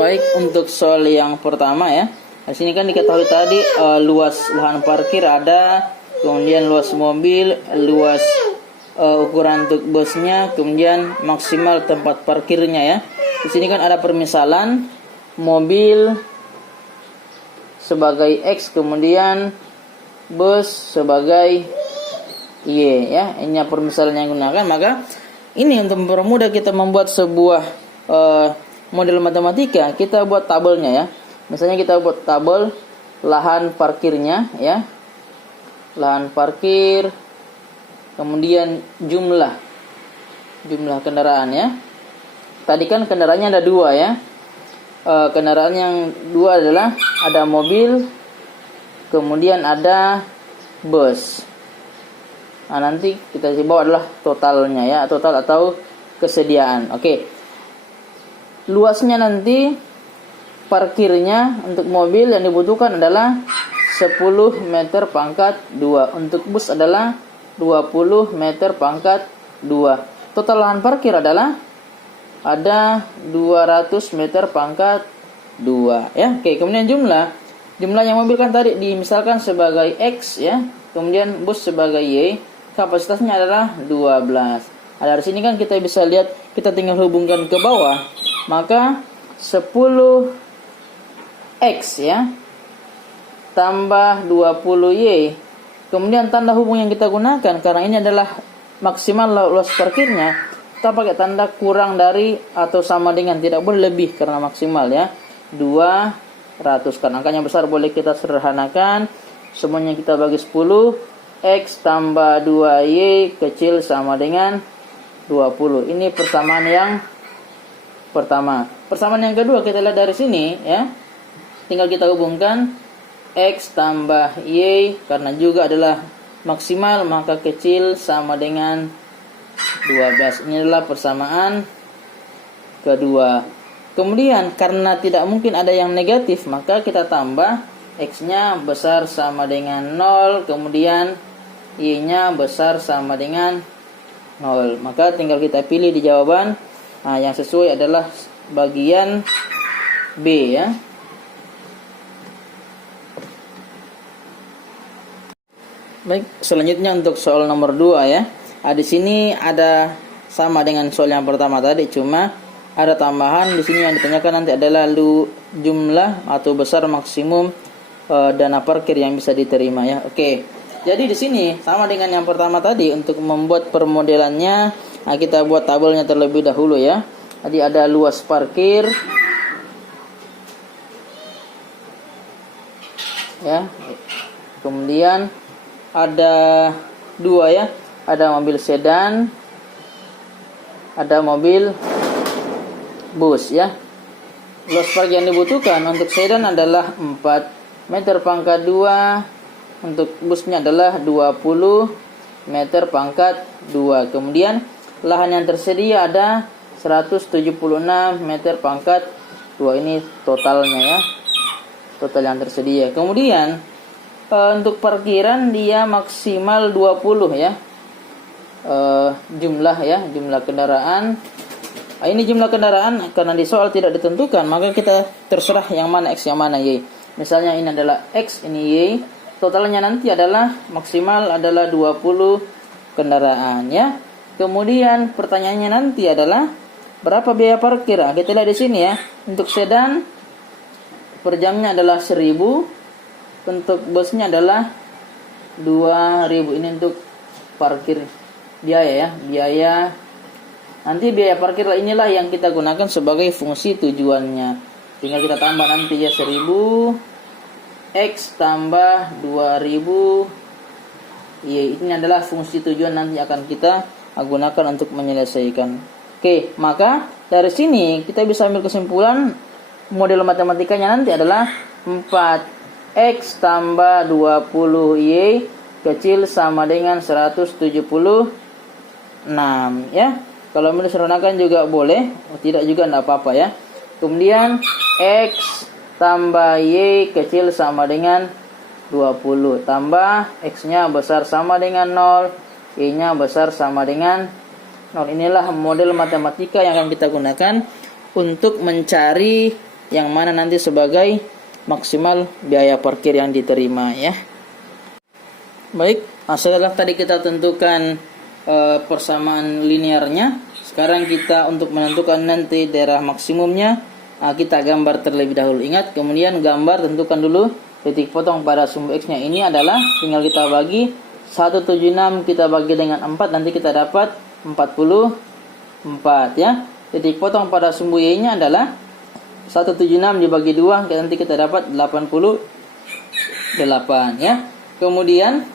Baik, untuk soal yang pertama ya. Di sini kan diketahui tadi luas lahan parkir ada, kemudian luas mobil, luas ukuran untuk busnya, kemudian maksimal tempat parkirnya ya. Di sini kan ada permisalan mobil sebagai X, kemudian bus sebagai Y ya. Ini permisalan yang digunakan. Maka ini untuk mempermudah kita membuat sebuah model matematika, kita buat tabelnya ya. Misalnya kita buat tabel lahan parkirnya ya. Lahan parkir, kemudian jumlah kendaraan ya. Tadi kan kendaraannya ada dua ya. Kendaraan yang dua adalah ada mobil, kemudian ada bus. Nah, nanti kita bawa adalah totalnya ya, total atau kesediaan. Oke. Luasnya nanti parkirnya untuk mobil yang dibutuhkan adalah 10 meter pangkat 2. Untuk bus adalah 20 meter pangkat 2. Total lahan parkir adalah ada 200 meter pangkat 2 ya. Oke, kemudian jumlahnya mobil kan tadi dimisalkan sebagai X ya. Kemudian bus sebagai Y. Kapasitasnya adalah 12. Nah, dari sini kan kita bisa lihat, kita tinggal hubungkan ke bawah. Maka 10X ya tambah 20Y, kemudian tanda hubung yang kita gunakan karena ini adalah maksimal luas parkirnya, kita pakai tanda kurang dari atau sama dengan, tidak boleh lebih karena maksimal ya. 200 kan angkanya besar, boleh kita sederhanakan, semuanya kita bagi 10. X tambah 2Y kecil sama dengan 20. Ini persamaan yang pertama. Persamaan yang kedua kita lihat dari sini ya. Tinggal kita hubungkan X tambah Y, karena juga adalah maksimal maka kecil sama dengan 12. Ini adalah persamaan kedua. Kemudian karena tidak mungkin ada yang negatif, maka kita tambah X-nya besar sama dengan 0, kemudian Y-nya besar sama dengan 0. Maka tinggal kita pilih di jawaban. Nah, yang sesuai adalah bagian B ya. Baik, selanjutnya untuk soal nomor 2 ya. Di sini ada sama dengan soal yang pertama tadi, cuma ada tambahan di sini yang ditanyakan nanti adalah jumlah atau besar maksimum dana parkir yang bisa diterima ya. Oke. Jadi di sini sama dengan yang pertama tadi, untuk membuat permodelannya. Nah, kita buat tabelnya terlebih dahulu ya. Tadi ada luas parkir ya. Kemudian ada dua ya. Ada mobil sedan, ada mobil bus ya. Luas parkir yang dibutuhkan untuk sedan adalah 4 meter pangkat 2. Untuk busnya adalah 20 meter pangkat 2. Kemudian lahan yang tersedia ada 176 meter pangkat 2. Ini totalnya ya. Total yang tersedia. Kemudian untuk parkiran dia maksimal 20 ya. Jumlah kendaraan. Ini jumlah kendaraan karena di soal tidak ditentukan, maka kita terserah yang mana X yang mana Y. Misalnya ini adalah X, ini Y. Totalnya nanti adalah maksimal adalah 20 kendaraan ya. Kemudian pertanyaannya nanti adalah berapa biaya parkir? Nah, kita lihat di sini ya. Untuk sedan per jamnya adalah 1.000. Untuk busnya adalah 2.000. Ini untuk parkir biaya ya. Biaya. Nanti biaya parkir inilah yang kita gunakan sebagai fungsi tujuannya. Tinggal kita tambah nanti ya 1.000 X tambah 2.000 Y. Ini adalah fungsi tujuan nanti akan kita gunakan untuk menyelesaikan. Oke, maka dari sini kita bisa ambil kesimpulan model matematikanya nanti adalah 4X tambah 20Y kecil sama dengan 176 ya. Kalau mau disederhanakan juga boleh, tidak juga tidak apa-apa ya. Kemudian X tambah Y kecil sama dengan 20 tambah X-nya besar sama dengan 0, Y-nya besar sama dengan 0. Inilah model matematika yang akan kita gunakan untuk mencari yang mana nanti sebagai maksimal biaya parkir yang diterima ya. Baik, setelah tadi kita tentukan persamaan linearnya, sekarang kita untuk menentukan nanti daerah maksimumnya, kita gambar terlebih dahulu. Ingat, kemudian gambar tentukan dulu titik potong pada sumbu X-nya. Ini adalah tinggal kita bagi 176 kita bagi dengan 4, nanti kita dapat 44 ya. Titik potong pada sumbu Y-nya adalah 176 dibagi 2, nanti kita dapat 88 ya. Kemudian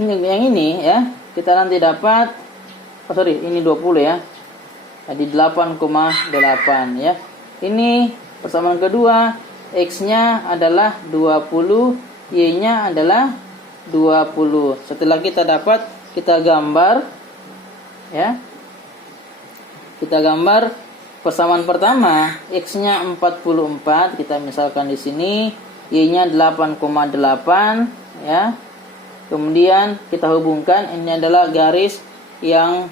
ini ya, kita nanti dapat ini 20 ya. Jadi 8,8 ya. Ini persamaan kedua, X-nya adalah 20, Y-nya adalah 20. Setelah kita dapat, kita gambar ya. Kita gambar persamaan pertama, X-nya 44, kita misalkan di sini, Y-nya 8,8 ya. Kemudian kita hubungkan, ini adalah garis yang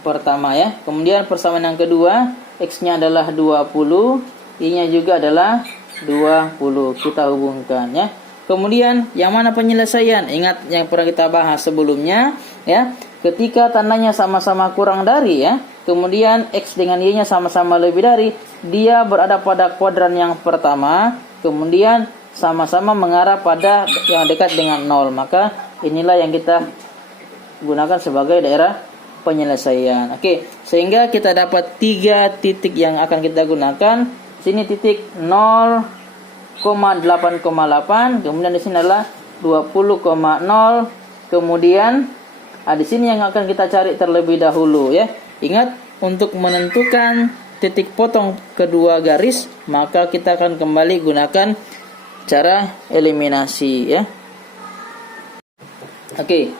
pertama ya. Kemudian persamaan yang kedua, X-nya adalah 20, Y-nya juga adalah 20. Kita hubungkan ya. Kemudian yang mana penyelesaian? Ingat yang pernah kita bahas sebelumnya ya. Ketika tandanya sama-sama kurang dari ya, kemudian X dengan Y-nya sama-sama lebih dari, dia berada pada kuadran yang pertama, kemudian sama-sama mengarah pada yang dekat dengan 0. Maka inilah yang kita gunakan sebagai daerah penyelesaian. Oke, sehingga kita dapat 3 titik yang akan kita gunakan. Sini titik 0,8,8, kemudian di sini adalah 20,0, kemudian di sini yang akan kita cari terlebih dahulu ya. Ingat, untuk menentukan titik potong kedua garis, maka kita akan kembali gunakan cara eliminasi ya. Oke.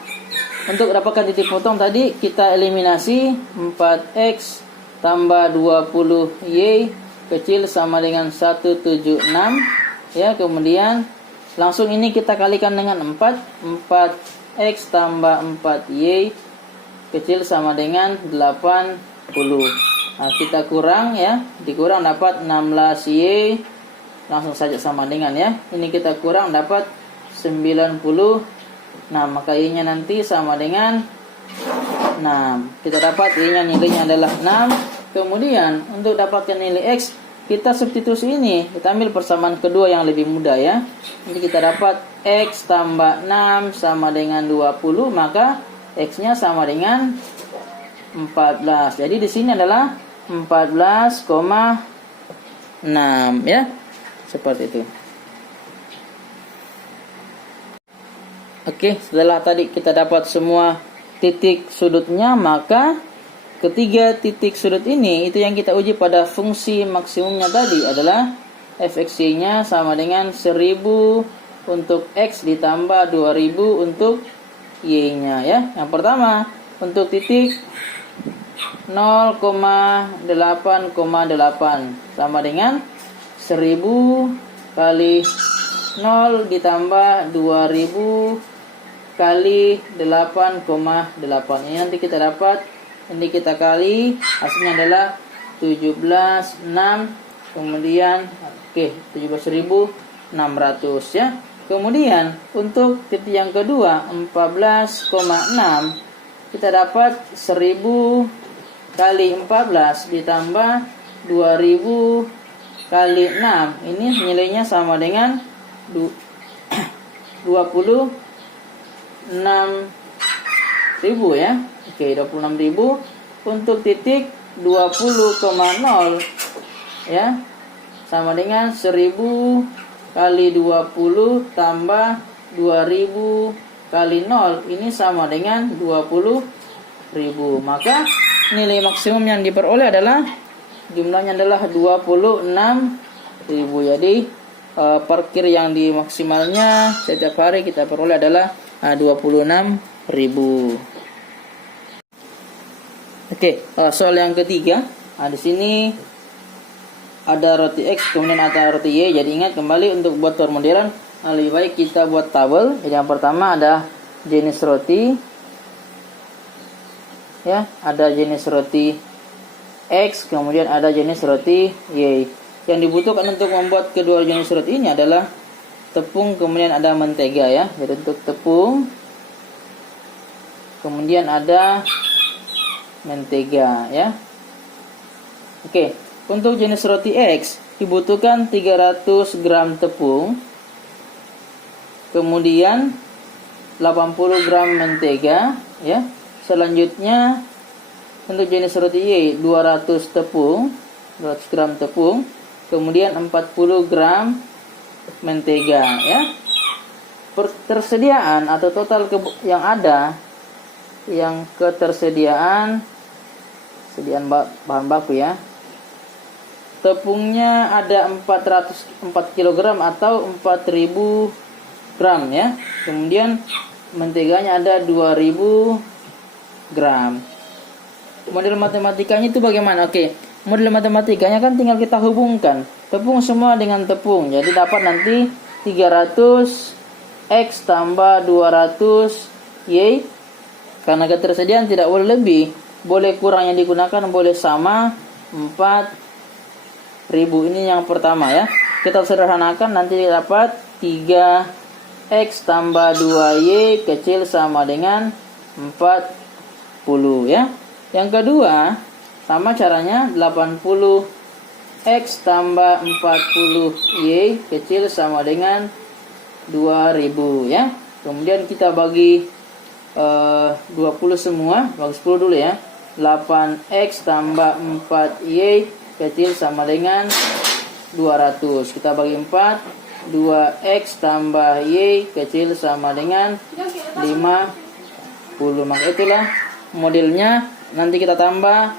Untuk dapatkan titik potong tadi kita eliminasi 4X tambah 20Y kecil sama dengan 176 ya. Kemudian langsung ini kita kalikan dengan 4X tambah 4Y kecil sama dengan 80. Nah, kita kurang ya, dikurang dapat 16Y, langsung saja sama dengan ya. Ini kita kurang dapat 90. Nah, maka Y-nya nanti sama dengan 6. Kita dapat Y-nya nilainya adalah 6. Kemudian untuk dapatkan nilai X, kita substitusi ini. Kita ambil persamaan kedua yang lebih mudah ya. Nanti kita dapat X tambah 6 sama dengan 20, maka X-nya sama dengan 14. Jadi di sini adalah 14,6 ya. Seperti itu. Oke, setelah tadi kita dapat semua titik sudutnya, maka ketiga titik sudut ini itu yang kita uji pada fungsi maksimumnya tadi adalah fxy-nya sama dengan 1000 untuk x ditambah 2000 untuk y-nya ya. Yang pertama untuk titik 0,8,8 sama dengan 1000 kali 0 ditambah 2000 kali 8,8. Ini nanti kita dapat, ini kita kali, hasilnya adalah 17,6. Kemudian 17.600 ya. Kemudian untuk titik yang kedua 14,6, kita dapat 1000 kali 14 ditambah 2000 kali 6. Ini nilainya sama dengan 26.000 ya. Oke, 26.000 untuk titik 20,0 ya. Sama dengan 1000 kali 20 tambah 2000 kali 0. Ini sama dengan 20.000. Maka nilai maksimum yang diperoleh adalah jumlahnya adalah 26.000. Jadi parkir yang dimaksimalnya setiap hari kita peroleh adalah 26.000. Oke, soal yang ketiga. Di sini ada roti X, kemudian ada roti Y. Jadi ingat kembali untuk buat permodelan lebih baik kita buat tabel. Jadi yang pertama ada jenis roti. ya, ada jenis roti X, kemudian ada jenis roti Y. Yang dibutuhkan untuk membuat kedua jenis roti ini adalah tepung, kemudian ada mentega ya. Jadi untuk tepung, kemudian ada mentega ya. Oke, untuk jenis roti X dibutuhkan 300 gram tepung, kemudian 80 gram mentega ya. Selanjutnya untuk jenis roti Y 200 gram tepung, kemudian 40 gram mentega ya. Persediaan atau total yang ada, yang ketersediaan bahan baku ya. Tepungnya ada 404 kg atau 4000 gram ya. Kemudian menteganya ada 2000 gram. Model matematikanya itu bagaimana? Oke, model matematikanya kan tinggal kita hubungkan tepung semua dengan tepung. Jadi dapat nanti 300 X tambah 200 Y. Karena ketersediaan tidak boleh lebih, boleh kurang yang digunakan, boleh sama 4000. Ini yang pertama ya. Kita sederhanakan, nanti dapat 3X tambah 2Y kecil sama dengan 40 ya. Yang kedua, sama caranya, 80X tambah 40Y kecil sama dengan 2000 ya. Kemudian kita bagi 20 semua, bagi 10 dulu ya. 8X tambah 4Y kecil sama dengan 200. Kita bagi 4, 2X tambah Y kecil sama dengan 50. Maka itulah modelnya. Nanti kita tambah.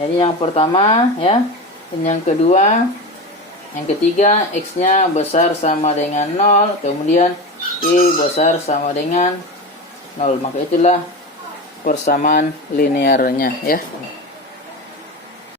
Jadi yang pertama ya, dan yang kedua, yang ketiga, X-nya besar sama dengan 0, kemudian Y besar sama dengan 0. Maka itulah persamaan linearnya ya.